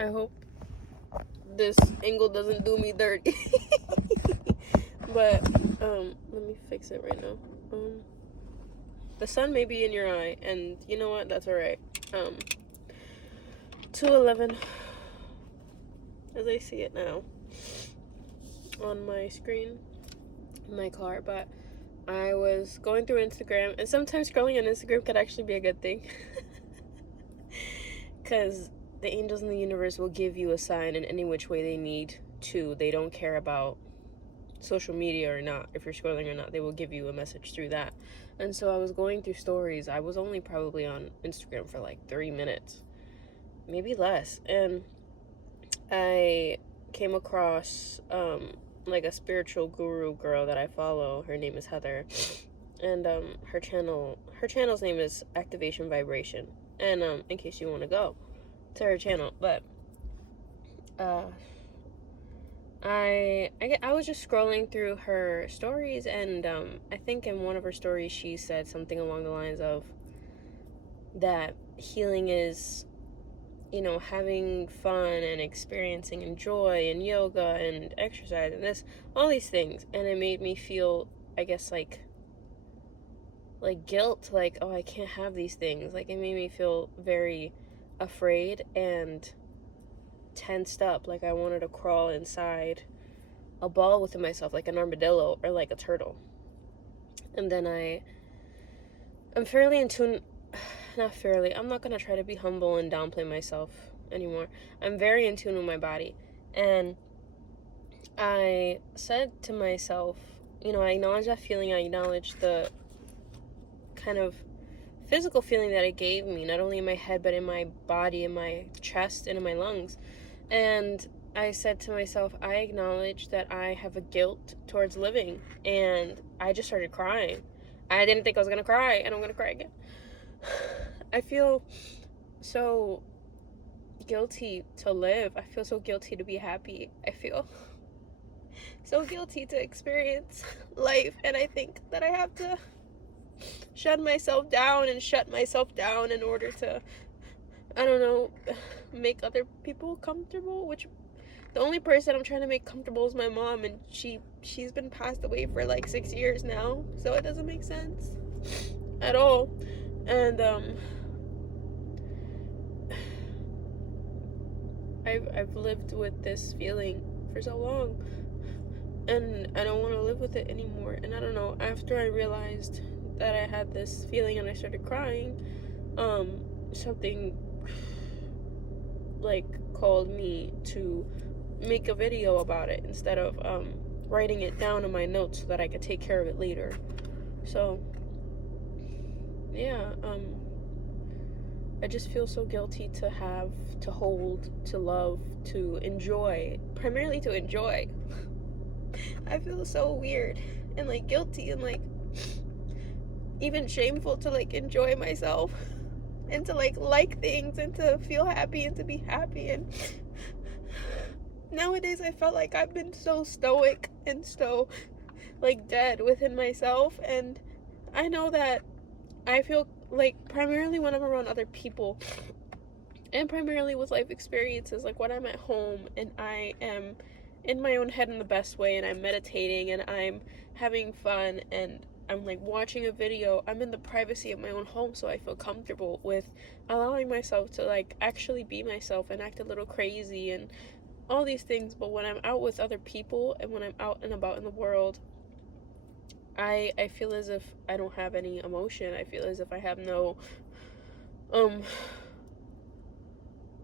I hope this angle doesn't do me dirty. But let me fix it right now. The sun may be in your eye, and you know what? That's alright. 2:11, as I see it now on my screen in my car. But I was going through Instagram, and sometimes scrolling on Instagram could actually be a good thing. Because the angels in the universe will give you a sign in any which way they need to. They don't care about social media or not, if you're scrolling or not. They will give you a message through that. And so I was going through stories. I was only probably on Instagram for like 3 minutes, maybe less, and I came across like a spiritual guru girl that I follow. Her name is Heather, and her channel's name is Activation Vibration. And in case you want to go to her channel, but I was just scrolling through her stories, and I think in one of her stories she said something along the lines of that healing is, you know, having fun and experiencing and joy and yoga and exercise and this, all these things. And it made me feel, I guess, like guilt, like, oh, I can't have these things. Like, it made me feel very afraid and tensed up, like I wanted to crawl inside a ball within myself, like an armadillo or like a turtle. And then I'm fairly in tune, not fairly, I'm not gonna try to be humble and downplay myself anymore. I'm very in tune with my body. And I said to myself, you know, I acknowledge that feeling. I acknowledge the kind of physical feeling that it gave me, not only in my head, but in my body, in my chest, and in my lungs. And I said to myself, I acknowledge that I have a guilt towards living. And I just started crying. I didn't think I was going to cry, and I'm going to cry again. I feel so guilty to live. I feel so guilty to be happy. I feel so guilty to experience life. And I think that I have to shut myself down in order to, I don't know, make other people comfortable, which the only person I'm trying to make comfortable is my mom, and she's been passed away for like 6 years now, so it doesn't make sense at all. And I've lived with this feeling for so long, and I don't want to live with it anymore. And I don't know, after I realized that I had this feeling and I started crying, something like called me to make a video about it instead of writing it down in my notes so that I could take care of it later. So yeah, I just feel so guilty to have, to hold, to love, to enjoy, primarily to enjoy. I feel so weird and like guilty and like even shameful to like enjoy myself and to like things and to feel happy and to be happy. And nowadays I felt like I've been so stoic and so like dead within myself, and I know that I feel like primarily when I'm around other people and primarily with life experiences, like when I'm at home and I am in my own head in the best way and I'm meditating and I'm having fun and I'm like watching a video, I'm in the privacy of my own home, so I feel comfortable with allowing myself to like actually be myself and act a little crazy and all these things. But when I'm out with other people and when I'm out and about in the world, I feel as if I don't have any emotion. I feel as if I have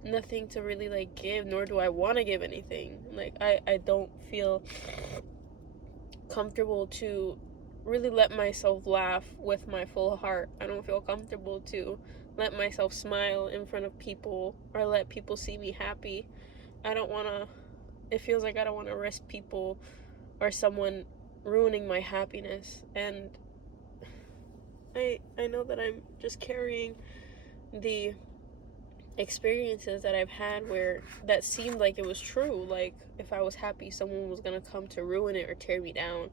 nothing to really like give, nor do I want to give anything. Like I don't feel comfortable to really let myself laugh with my full heart. I don't feel comfortable to let myself smile in front of people or let people see me happy. I don't want to, it feels like I don't want to risk people or someone ruining my happiness. And I know that I'm just carrying the experiences that I've had where that seemed like it was true. Like if I was happy, someone was gonna come to ruin it or tear me down.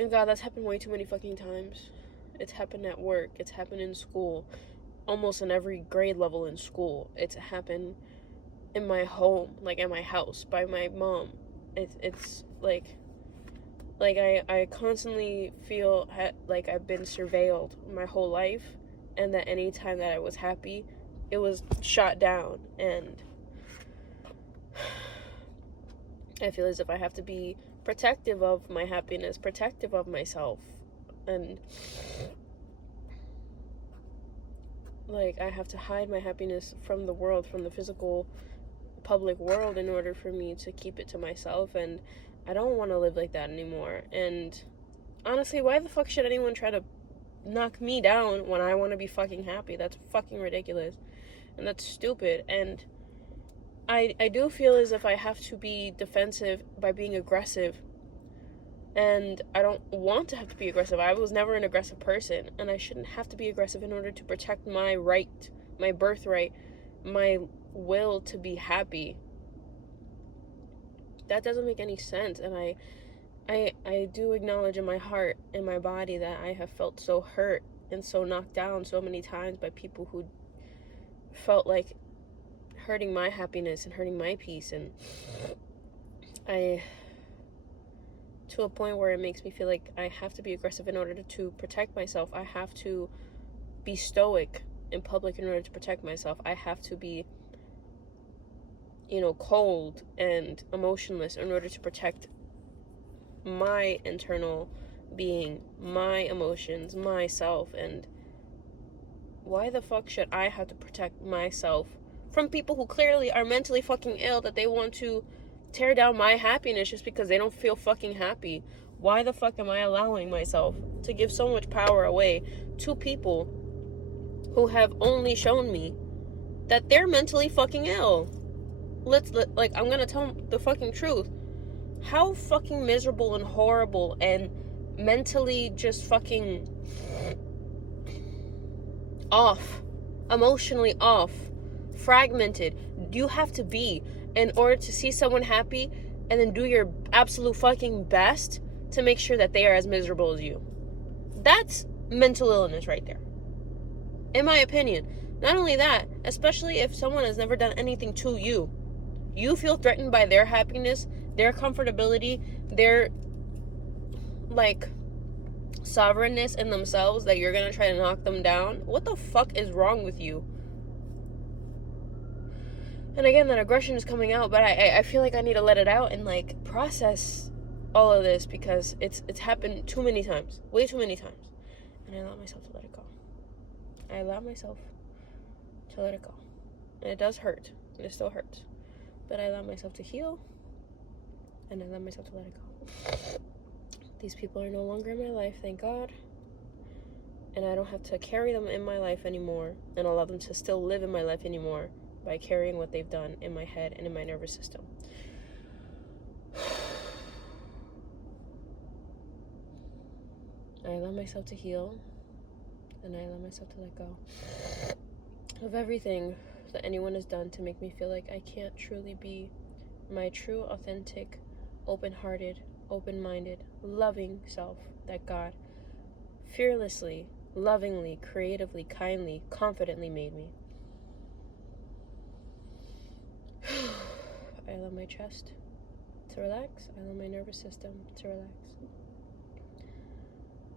And God, that's happened way too many fucking times. It's happened at work. It's happened in school. Almost in every grade level in school. It's happened in my home, like at my house, by my mom. It's like I constantly feel like I've been surveilled my whole life, and that any time that I was happy, it was shot down, and I feel as if I have to be protective of my happiness, protective of myself, and like I have to hide my happiness from the world, from the physical public world, in order for me to keep it to myself. And I don't want to live like that anymore. And honestly, why the fuck should anyone try to knock me down when I want to be fucking happy? That's fucking ridiculous, and that's stupid. And I do feel as if I have to be defensive by being aggressive, and I don't want to have to be aggressive. I was never an aggressive person, and I shouldn't have to be aggressive in order to protect my right, my birthright, my will to be happy. That doesn't make any sense. And I do acknowledge in my heart, in my body, that I have felt so hurt and so knocked down so many times by people who felt like hurting my happiness and hurting my peace. And I, to a point where it makes me feel like I have to be aggressive in order to protect myself. I have to be stoic in public in order to protect myself. I have to be, cold and emotionless in order to protect my internal being, my emotions, myself. And why the fuck should I have to protect myself from people who clearly are mentally fucking ill, that they want to tear down my happiness just because they don't feel fucking happy? Why the fuck am I allowing myself to give so much power away to people who have only shown me that they're mentally fucking ill? I'm gonna tell the fucking truth. How fucking miserable and horrible and mentally just fucking off, emotionally off, fragmented do you have to be in order to see someone happy and then do your absolute fucking best to make sure that they are as miserable as you? That's mental illness right there, in my opinion. Not only that, especially if someone has never done anything to you, you feel threatened by their happiness, their comfortability, their like sovereignness in themselves, that you're gonna try to knock them down. What the fuck is wrong with you? And again, that aggression is coming out, but I feel like I need to let it out and like process all of this, because it's happened too many times, way too many times, and I allow myself to let it go. I allow myself to let it go, and it does hurt. It still hurts, but I allow myself to heal, and I allow myself to let it go. These people are no longer in my life, thank God, and I don't have to carry them in my life anymore and allow them to still live in my life anymore by carrying what they've done in my head and in my nervous system. I allow myself to heal, and I allow myself to let go of everything that anyone has done to make me feel like I can't truly be my true, authentic, open-hearted, open-minded, loving self that God fearlessly, lovingly, creatively, kindly, confidently made me. I allow my chest to relax. I allow my nervous system to relax.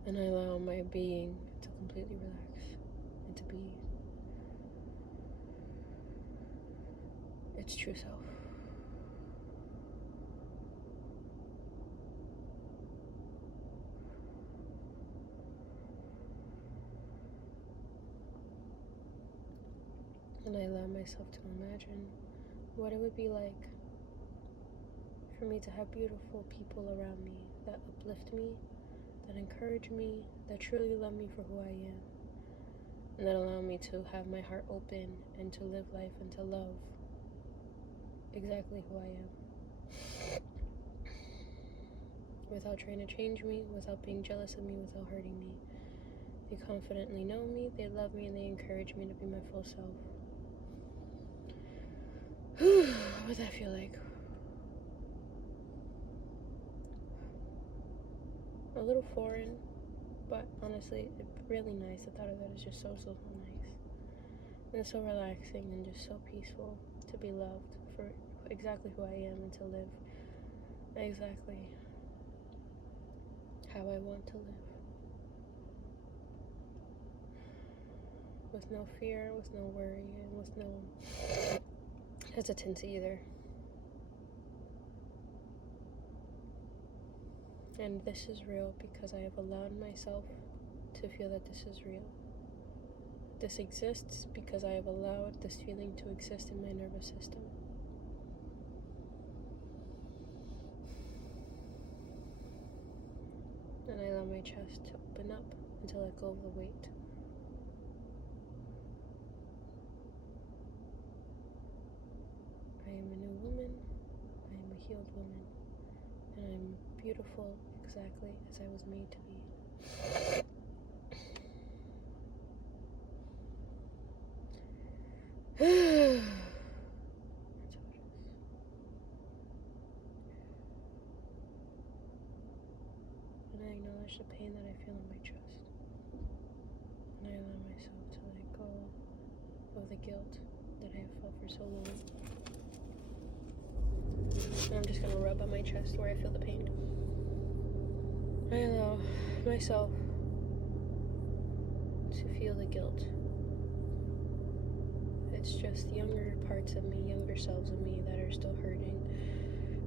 And I allow my being to completely relax and to be its true self. And I allow myself to imagine what it would be like for me to have beautiful people around me that uplift me, that encourage me, that truly love me for who I am, and that allow me to have my heart open and to live life and to love exactly who I am, without trying to change me, without being jealous of me, without hurting me. They confidently know me, they love me, and they encourage me to be my full self. What would that feel like? A little foreign, but honestly, it's really nice. The thought of it is just so nice. And so relaxing and just so peaceful to be loved for exactly who I am and to live exactly how I want to live. With no fear, with no worry, and with no hesitance either. And this is real because I have allowed myself to feel that this is real. This exists because I have allowed this feeling to exist in my nervous system. And I allow my chest to open up until I let go of the weight. I am a new woman. I am a healed woman. And I am beautiful exactly as I was made to be. And I acknowledge the pain that I feel in my chest. And I allow myself to let go of the guilt that I have felt for so long. And I'm just going to rub on my chest where I feel the pain. I allow myself to feel the guilt. It's just younger parts of me, younger selves of me that are still hurting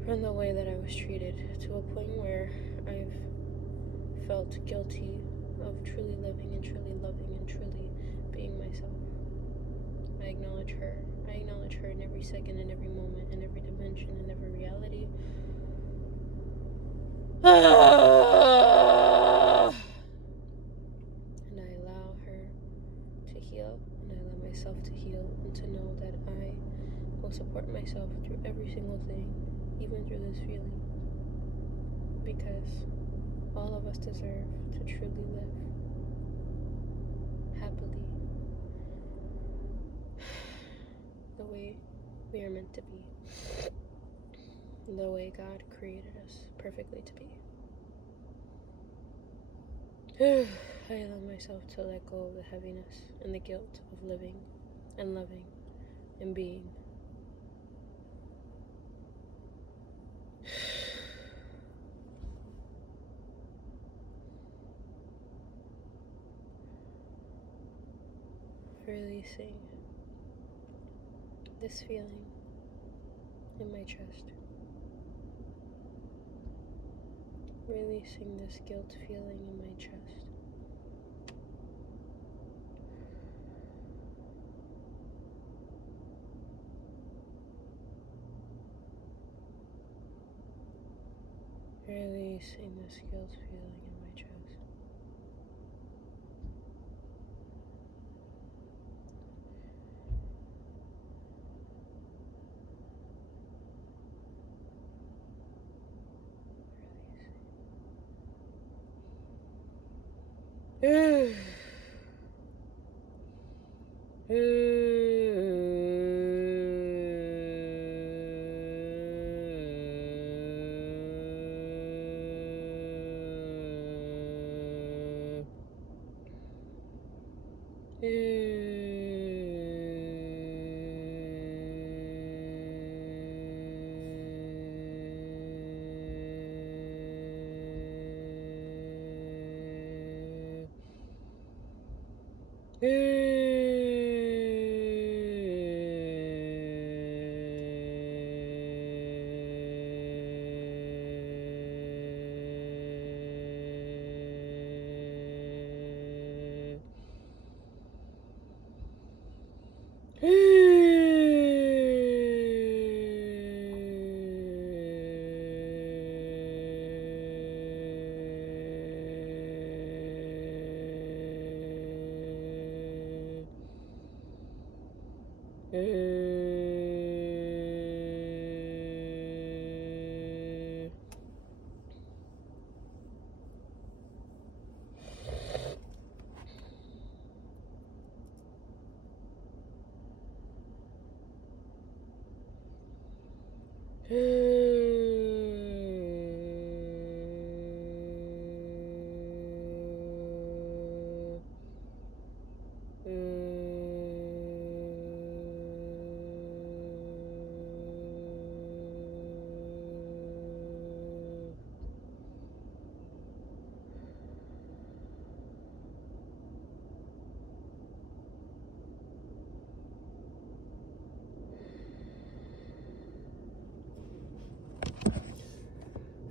from the way that I was treated, to a point where I've felt guilty of truly living and truly loving and truly being myself. I acknowledge her. I acknowledge her in every second, in every moment, in every dimension, in every reality. And I allow her to heal, and I allow myself to heal, and to know that I will support myself through every single thing, even through this feeling, because all of us deserve to truly live happily the way we are meant to be, the way God created us perfectly to be. I allow myself to let go of the heaviness and the guilt of living and loving and being. Releasing this feeling in my chest. Releasing this guilt feeling in my chest. Releasing this guilt feeling in my chest.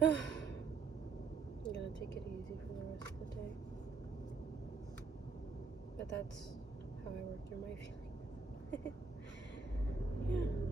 I'm gonna take it easy for the rest of the day. But that's how I work through my feelings. Yeah.